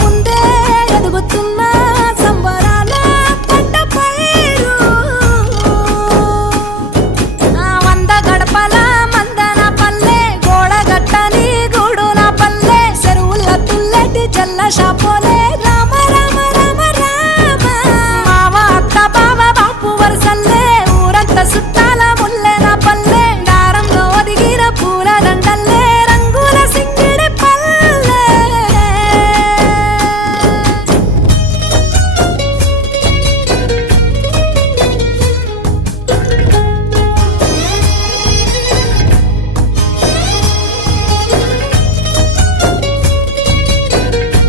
ముందే ఎదుగుతున్న సంబరాల పంట పైరు వంద గడపల మందన పల్లె గోడ గట్టని గూడున పల్లె చెరువుల తుల్లటి జల్ల షాపోలే